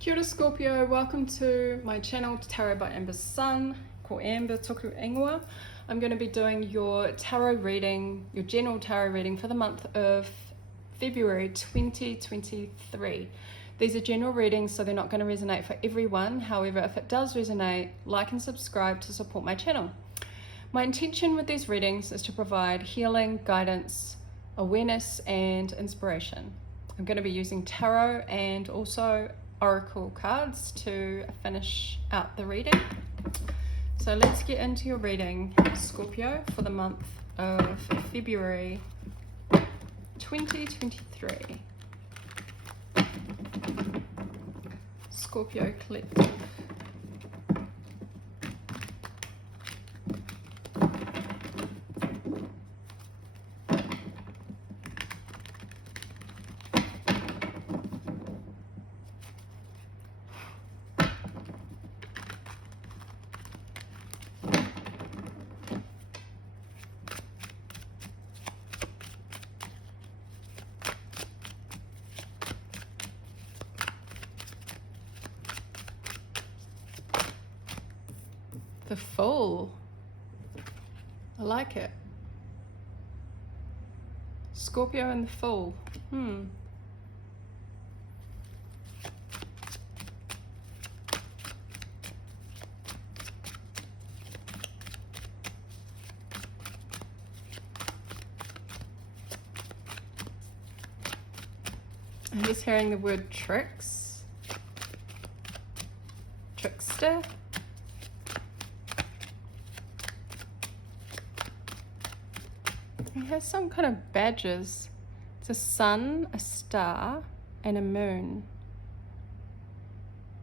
Kia ora Scorpio, welcome to my channel Tarot by Amber's Sun, called Amber Toku Ingoa. I'm going to be doing your tarot reading, your general tarot reading for the month of February 2023. These are general readings, so they're not going to resonate for everyone. However, if it does resonate, like and subscribe to support my channel. My intention with these readings is to provide healing, guidance, awareness, and inspiration. I'm going to be using tarot and also oracle cards to finish out the reading. So let's get into your reading, Scorpio, for the month of February 2023. Scorpio Collective. The Fool. I like it. Scorpio and the Fool. I'm just hearing the word tricks. Trickster. It has some kind of badges. It's a sun, a star, and a moon.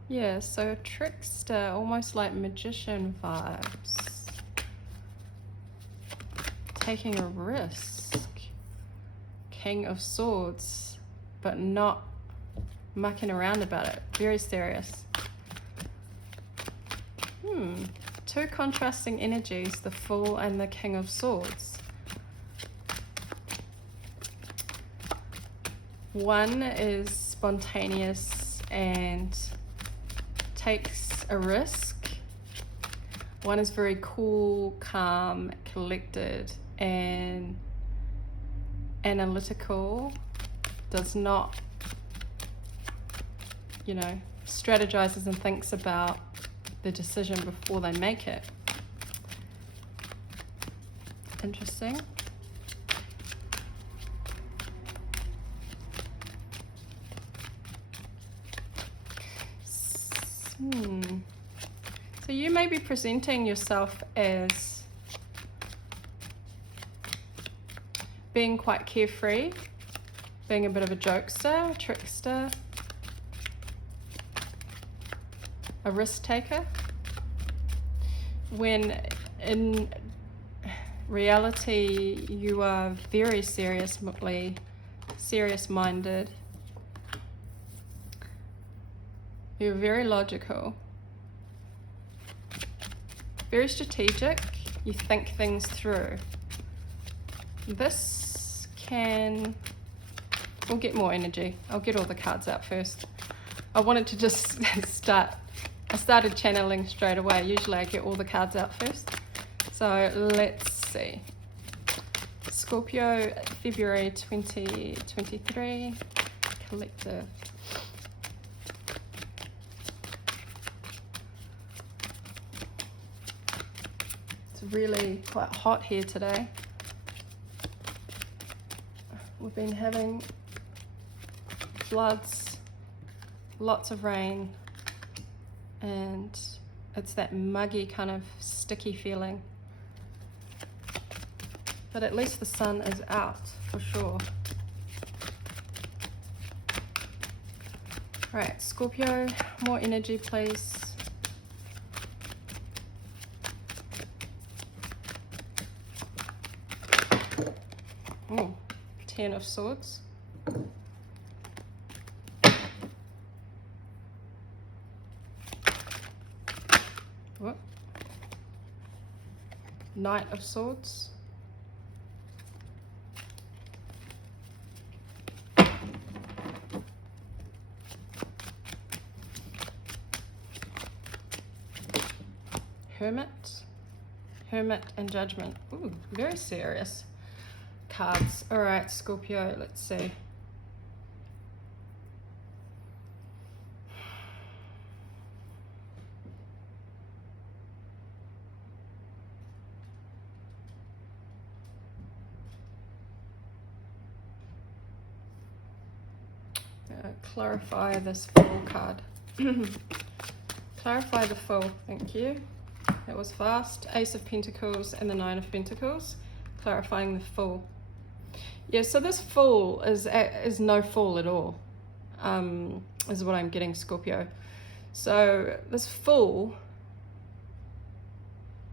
Yeah, so a trickster, almost like magician vibes. Taking a risk. King of Swords, but not mucking around about it. Very serious. Two contrasting energies, the Fool and the King of Swords. One is spontaneous and takes a risk. One is very cool, calm, collected, and analytical. Does not, strategizes and thinks about the decision before they make it. Interesting. So you may be presenting yourself as being quite carefree, being a bit of a jokester, a trickster, a risk taker, when in reality you are very serious-minded. You're very logical, very strategic. You think things through. This can, we'll get more energy. I'll get all the cards out first. I wanted to just I started channeling straight away. Usually I get all the cards out first. So let's see. Scorpio, February 2023, Collective. It's really quite hot here today. We've been having floods, lots of rain, and it's that muggy kind of sticky feeling. But at least the sun is out for sure. Right, Scorpio, more energy please. Oh, 10 of Swords. What? Knight of Swords. Hermit, Hermit and Judgment. Ooh, very serious cards. All right, Scorpio, let's see. Clarify this Fool card. Clarify the Fool, thank you. That was fast. Ace of Pentacles and the Nine of Pentacles. Clarifying the Fool. Yeah, so this Fool is no fool at all, is what I'm getting, Scorpio. So this Fool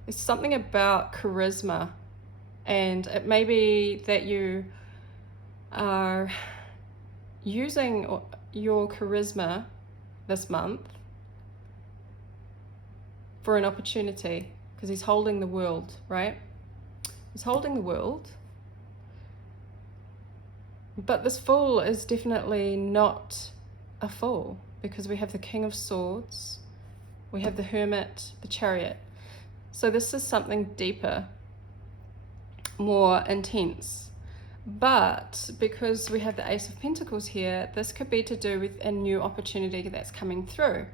is something about charisma, and it may be that you are using your charisma this month for an opportunity, because he's holding the world, right? He's holding the world. But this Fool is definitely not a fool, because we have the King of Swords, we have the Hermit, the Chariot. So this is something deeper, more intense. But because we have the Ace of Pentacles here, this could be to do with a new opportunity that's coming through.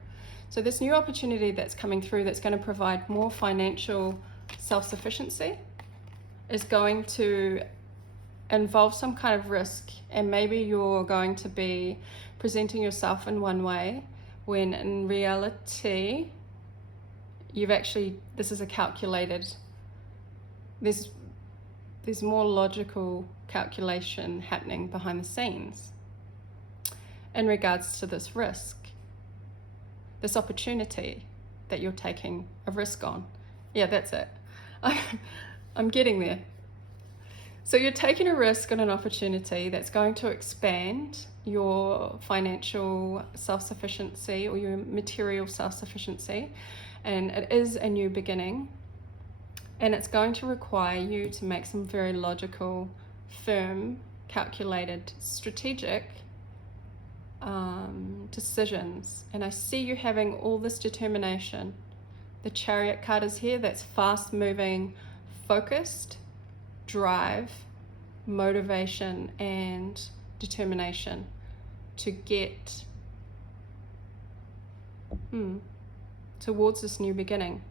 So this new opportunity that's coming through that's going to provide more financial self-sufficiency is going to involve some kind of risk, and maybe you're going to be presenting yourself in one way when in reality you've actually, this is a calculated, there's more logical calculation happening behind the scenes in regards to this risk, this opportunity that you're taking a risk on. Yeah, that's it. I'm getting there. So you're taking a risk on an opportunity that's going to expand your financial self-sufficiency or your material self-sufficiency, and it is a new beginning, and it's going to require you to make some very logical, firm, calculated, strategic decisions. And I see you having all this determination. The Chariot card is here. That's fast moving, focused, drive, motivation and determination to get towards this new beginning.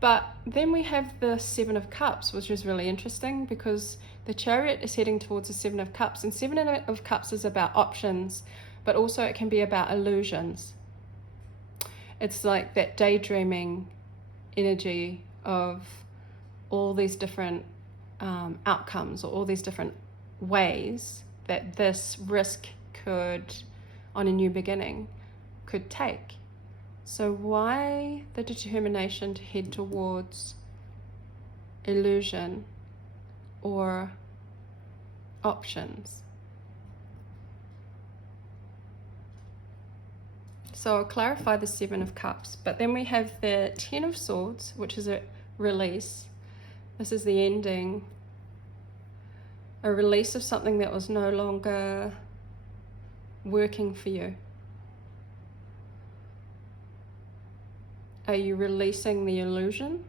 But then we have the Seven of Cups, which is really interesting, because the Chariot is heading towards the Seven of Cups, and Seven of Cups is about options, but also it can be about illusions. It's like that daydreaming energy of all these different outcomes, or all these different ways that this risk could, on a new beginning, could take. So why the determination to head towards illusion or options? So I'll clarify the Seven of Cups, but then we have the Ten of Swords, which is a release. This is the ending, a release of something that was no longer working for you. Are you releasing the illusion?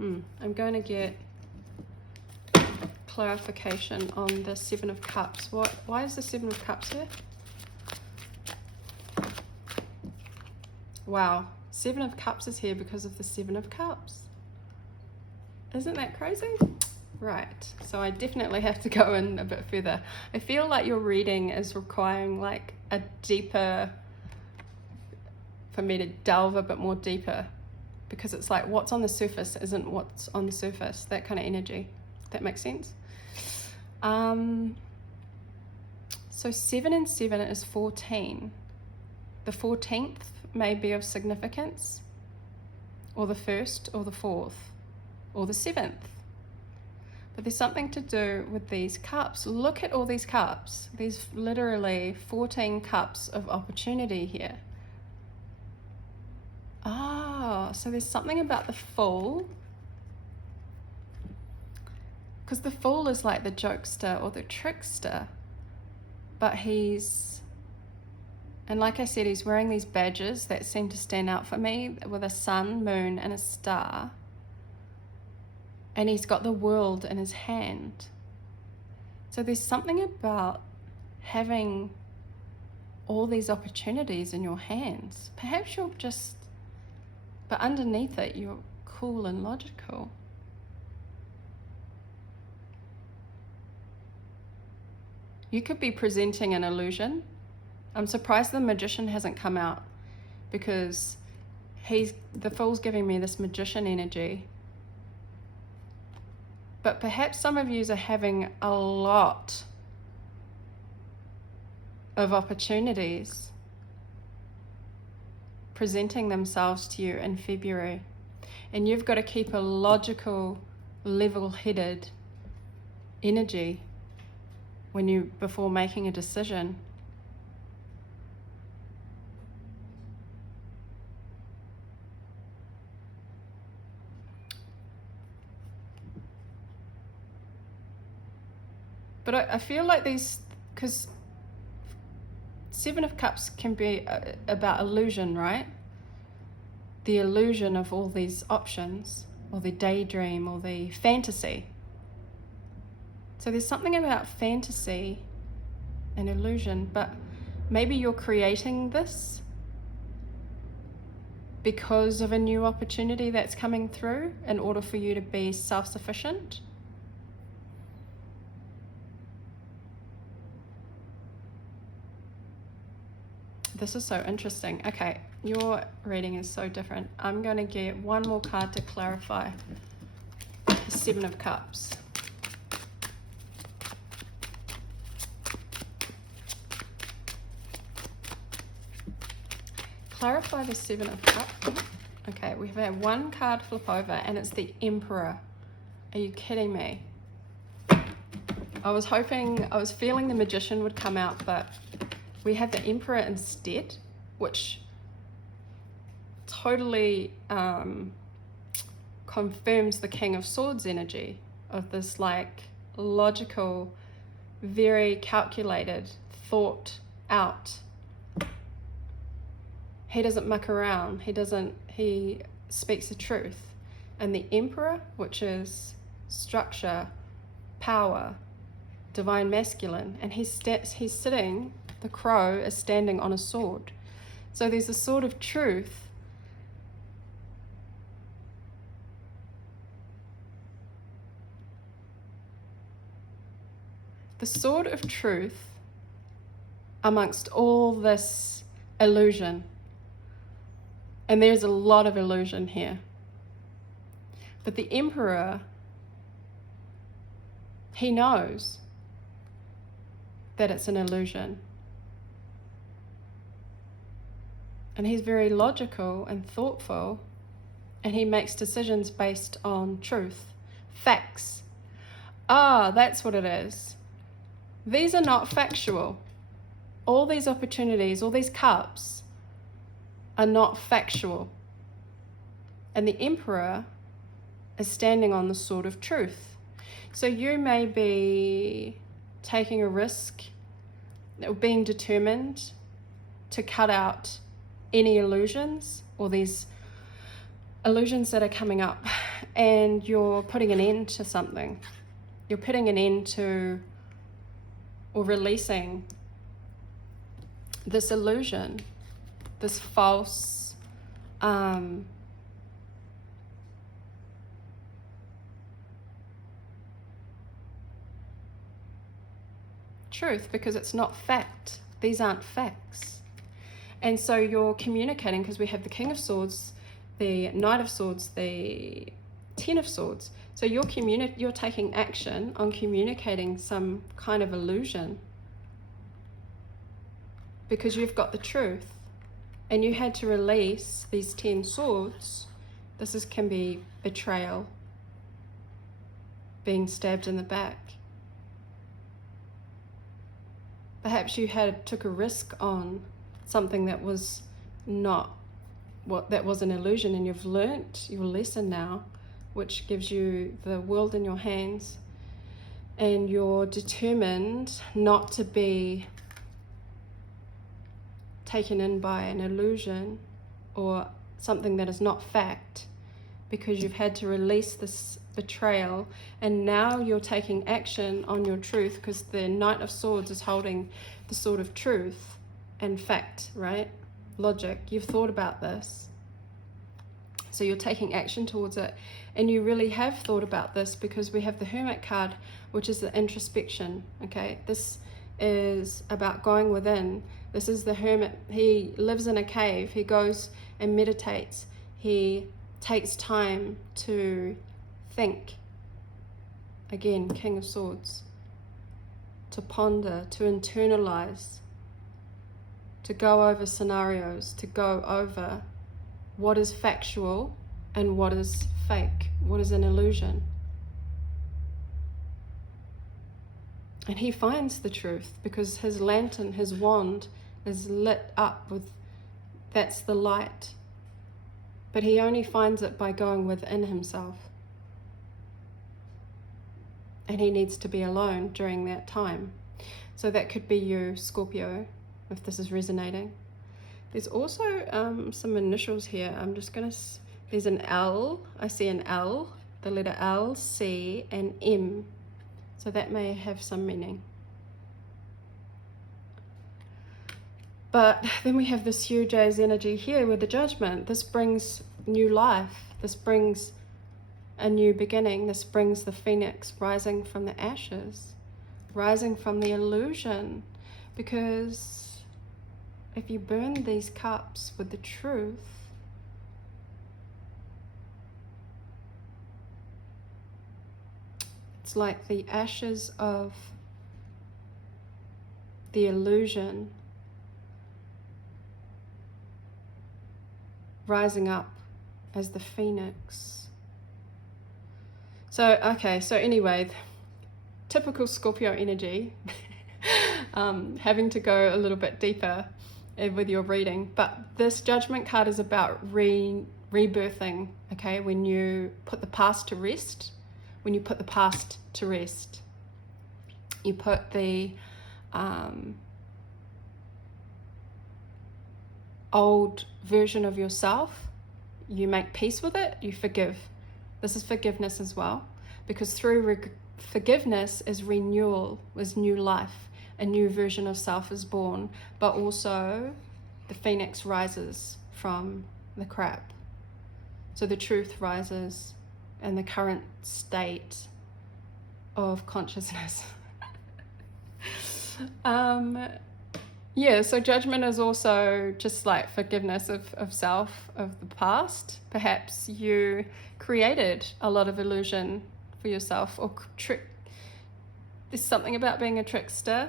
I'm going to get clarification on the Seven of Cups. Why is the Seven of Cups here? Wow, Seven of Cups is here because of the Seven of Cups. Isn't that crazy? Right, so I definitely have to go in a bit further. I feel like your reading is requiring like a deeper, for me to delve a bit more deeper, because it's like what's on the surface isn't what's on the surface, that kind of energy. That makes sense? So 7 and 7 is 14. The 14th may be of significance, or the 1st, or the 4th, or the 7th. But there's something to do with these cups. Look at all these cups. There's literally 14 cups of opportunity here. Ah, so there's something about the Fool Because the Fool is like the jokester or the trickster, but and like I said, he's wearing these badges that seem to stand out for me with a sun, moon, and a star. And he's got the world in his hand. So there's something about having all these opportunities in your hands. Perhaps but underneath it, you're cool and logical. You could be presenting an illusion. I'm surprised the Magician hasn't come out, because the Fool's giving me this Magician energy. But perhaps some of you are having a lot of opportunities presenting themselves to you in February. And you've got to keep a logical, level-headed energy before making a decision. But I feel like because Seven of Cups can be about illusion, right? The illusion of all these options, or the daydream, or the fantasy. So there's something about fantasy and illusion, but maybe you're creating this because of a new opportunity that's coming through in order for you to be self-sufficient. This is so interesting. Okay, your reading is so different. I'm going to get one more card to clarify the Seven of Cups. Clarify the Seven of Cups. Okay, we've had one card flip over, and it's the Emperor. Are you kidding me? I was feeling the Magician would come out, but we have the Emperor instead, which totally confirms the King of Swords energy of this like logical, very calculated, thought out. He doesn't muck around. He speaks the truth. And the Emperor, which is structure, power, divine masculine, and he's sitting, the crow is standing on a sword. So there's a sword of truth. The sword of truth amongst all this illusion. And there's a lot of illusion here. But the Emperor, he knows that it's an illusion. And he's very logical and thoughtful, and he makes decisions based on truth, facts. That's what it is. These are not factual. All these opportunities, all these cups are not factual. And the Emperor is standing on the sword of truth. So you may be taking a risk, or being determined to cut out any illusions, or these illusions that are coming up, and you're putting an end to something. You're putting an end to, or releasing this illusion, this false truth, because it's not fact. These aren't facts. And so you're communicating, because we have the King of Swords, the Knight of Swords, the Ten of Swords. So you're taking action on communicating some kind of illusion, because you've got the truth, and you had to release these 10 swords. Can be betrayal, being stabbed in the back. Perhaps you took a risk on something that was not that was an illusion, and you've learnt your lesson now, which gives you the world in your hands. and you're determined not to be taken in by an illusion or something that is not fact, because you've had to release this betrayal, and now you're taking action on your truth, because the Knight of Swords is holding the sword of truth and fact, right? Logic. You've thought about this, so you're taking action towards it, and you really have thought about this, because we have the Hermit card, which is the introspection. Okay, this is about going within. This is the Hermit. He lives in a cave. He goes and meditates. He takes time to think. Again, King of Swords. To ponder, to internalize, to go over scenarios, to go over what is factual and what is fake, what is an illusion. And he finds the truth, because his lantern, his wand, is lit up with, that's the light. But he only finds it by going within himself. And he needs to be alone during that time. So that could be you, Scorpio, if this is resonating. There's also some initials here. I'm just going to, there's an L. I see an L, the letter L, C, and M. So that may have some meaning. But then we have this huge as energy here with the Judgment. This brings new life. This brings a new beginning. This brings the phoenix rising from the ashes, rising from the illusion. Because if you burn these cups with the truth, it's like the ashes of the illusion rising up as the phoenix. So, okay, so anyway, typical Scorpio energy, having to go a little bit deeper with your reading. But this Judgment card is about rebirthing, okay? When you put the past to rest, when you put the past to rest, you put the old version of yourself, you make peace with it, you forgive. This is forgiveness as well, because through forgiveness is renewal, is new life. A new version of self is born, but also the phoenix rises from the crap. So the truth rises in the current state of consciousness. Yeah, so Judgment is also just like forgiveness of self, of the past. Perhaps you created a lot of illusion for yourself, or there's something about being a trickster,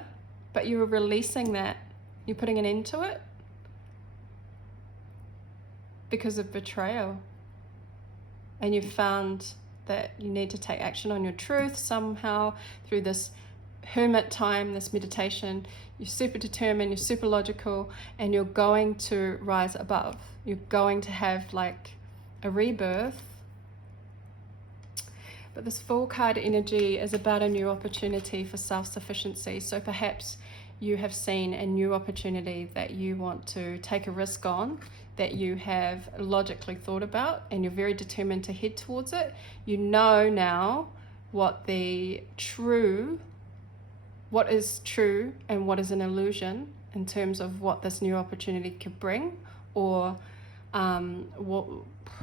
but you were releasing that. You're putting an end to it because of betrayal. And you've found that you need to take action on your truth somehow through this hermit time, this meditation. You're super determined, you're super logical, and you're going to rise above. You're going to have like a rebirth. But this Fool card energy is about a new opportunity for self-sufficiency. So perhaps you have seen a new opportunity that you want to take a risk on, that you have logically thought about, and you're very determined to head towards it. You know now what is true and what is an illusion in terms of what this new opportunity could bring, or what.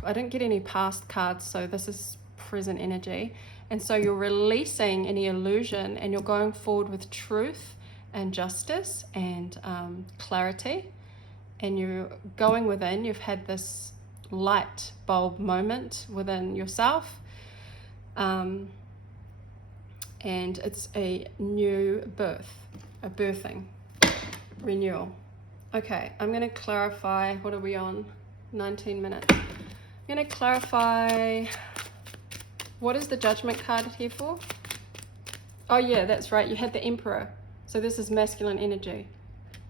I didn't get any past cards, so this is present energy. And so you're releasing any illusion, and you're going forward with truth and justice and clarity, and you're going within. You've had this light bulb moment within yourself, and it's a new birth, a birthing, renewal. Okay, I'm going to clarify. What are we on? 19 minutes. I'm going to clarify, what is the Judgment card here for? Oh yeah, that's right, you had the Emperor. So this is masculine energy.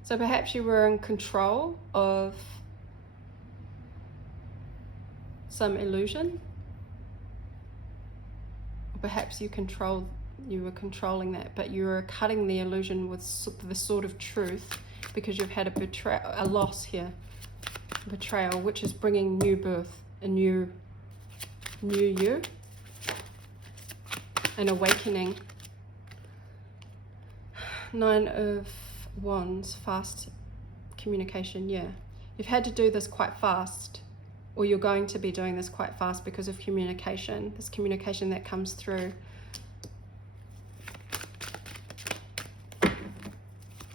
So perhaps you were in control of some illusion. Or perhaps you controlled you were controlling that, but you're cutting the illusion with the sword of truth, because you've had a loss here, betrayal, which is bringing new birth, a new you, an awakening. 9 of Wands, fast communication. Yeah, you've had to do this quite fast, or you're going to be doing this quite fast because of communication, this communication that comes through.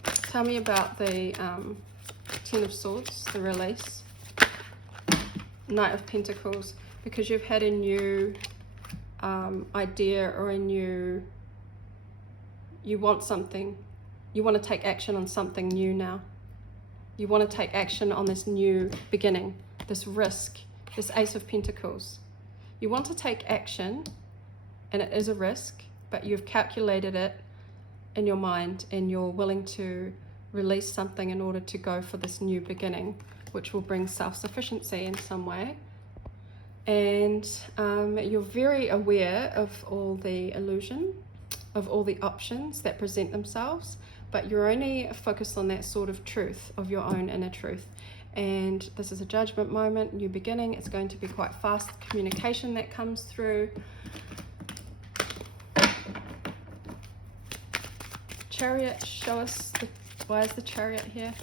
Tell me about the 10 of Swords, the release. Knight of Pentacles, because you've had a new idea, or you want something. You want to take action on something new now. You want to take action on this new beginning, this risk, this Ace of Pentacles. You want to take action, and it is a risk, but you've calculated it in your mind, and you're willing to release something in order to go for this new beginning, which will bring self-sufficiency in some way. And you're very aware of all the illusion, of all the options that present themselves, but you're only focused on that sort of truth, of your own inner truth. And this is a judgment moment, new beginning. It's going to be quite fast communication that comes through. Chariot, show us why is the Chariot here?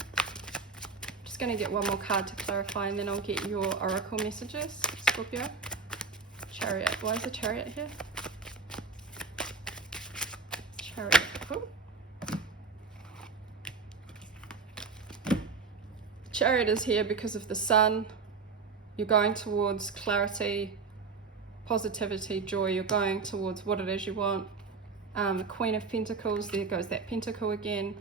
Just going to get one more card to clarify, and then I'll get your oracle messages, Scorpio. Chariot, why is the Chariot here? Chariot. Ooh. Chariot is here because of the Sun. You're going towards clarity, positivity, joy. You're going towards what it is you want. Queen of Pentacles, there goes that pentacle again.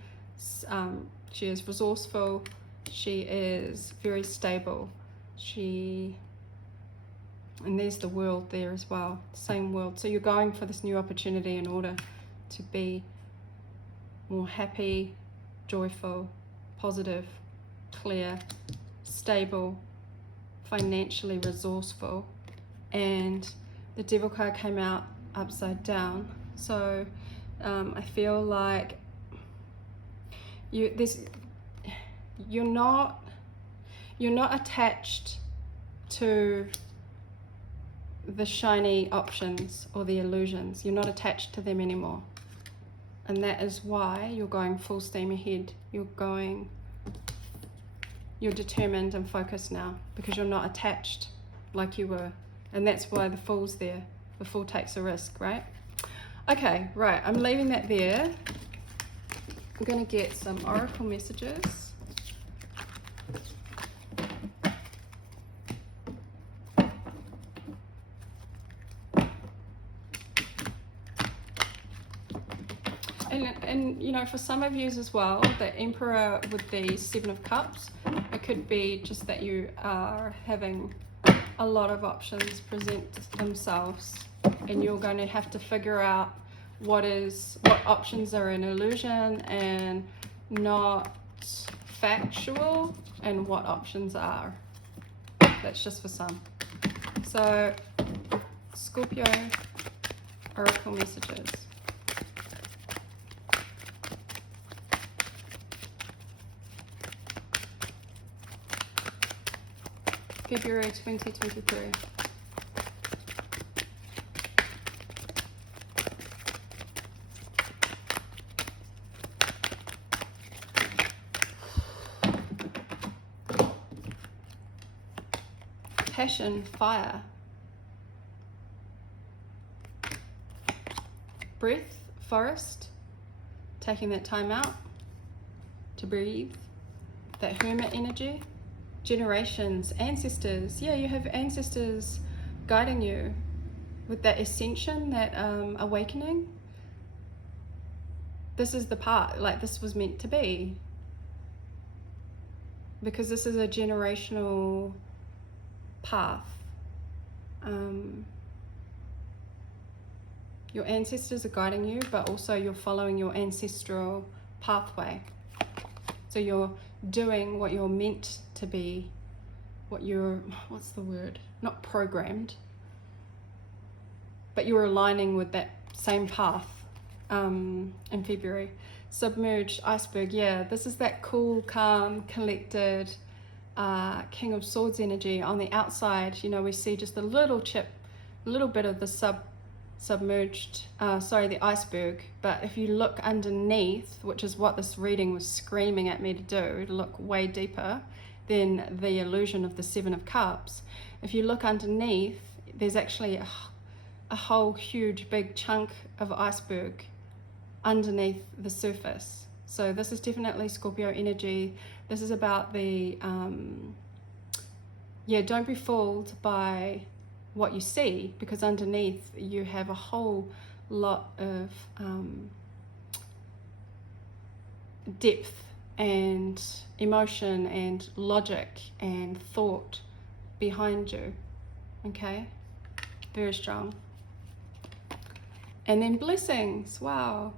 She is resourceful. She is very stable. And there's the World there as well, same World. So you're going for this new opportunity in order to be more happy, joyful, positive, clear, stable, financially resourceful. And the Devil card came out upside down. So I feel like you're not attached to the shiny options or the illusions. You're not attached to them anymore, and that is why you're going full steam ahead. You're determined and focused now, because you're not attached like you were. And that's why the Fool's there. The Fool takes a risk, right? Okay, right, I'm leaving that there. I'm going to get some oracle messages. And you know, for some of you as well, the Emperor with the 7 of Cups, it could be just that you are having a lot of options present themselves, and you're going to have to figure out what options are an illusion and not factual, and what options are. That's just for some. So Scorpio, oracle messages. February 2023. Passion, fire. Breath, forest. Taking that time out to breathe. That hermit energy. Generations, ancestors. Yeah, you have ancestors guiding you with that ascension, that awakening. This is the part, like, this was meant to be, because this is a generational path. Your ancestors are guiding you, but also you're following your ancestral pathway. So you're doing what you're meant to be, what's the word? Not programmed, but you're aligning with that same path in February. Submerged iceberg, yeah, this is that cool, calm, collected King of Swords energy. On the outside, you know, we see just a little chip, a little bit of the submerged, the iceberg. But if you look underneath, which is what this reading was screaming at me to do, to look way deeper than the illusion of the Seven of Cups. If you look underneath, there's actually a whole huge big chunk of iceberg underneath the surface. So this is definitely Scorpio energy. This is about the don't be fooled by what you see, because underneath you have a whole lot of depth and emotion and logic and thought behind you. Okay, very strong. And then blessings, wow,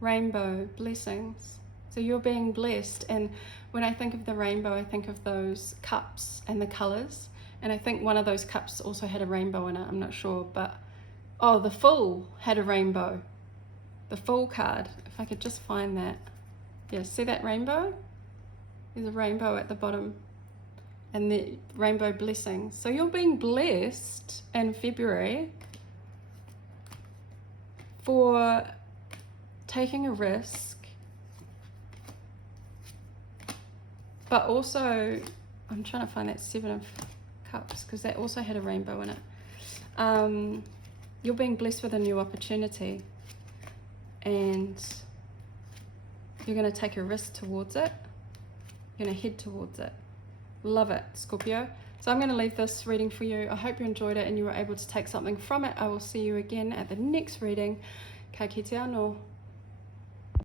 rainbow, blessings. So you're being blessed. And when I think of the rainbow, I think of those cups and the colors. And I think one of those cups also had a rainbow in it, I'm not sure, but oh, the Fool had a rainbow. The Fool card, if I could just find that. Yeah, see that rainbow? There's a rainbow at the bottom. And the rainbow blessings. So you're being blessed in February for taking a risk, but also, I'm trying to find that Seven of Cups, because that also had a rainbow in it. You're being blessed with a new opportunity, and you're going to take a risk towards it. You're going to head towards it. Love it, Scorpio. So I'm going to leave this reading for you. I hope you enjoyed it and you were able to take something from it. I will see you again at the next reading. Ka kite anō.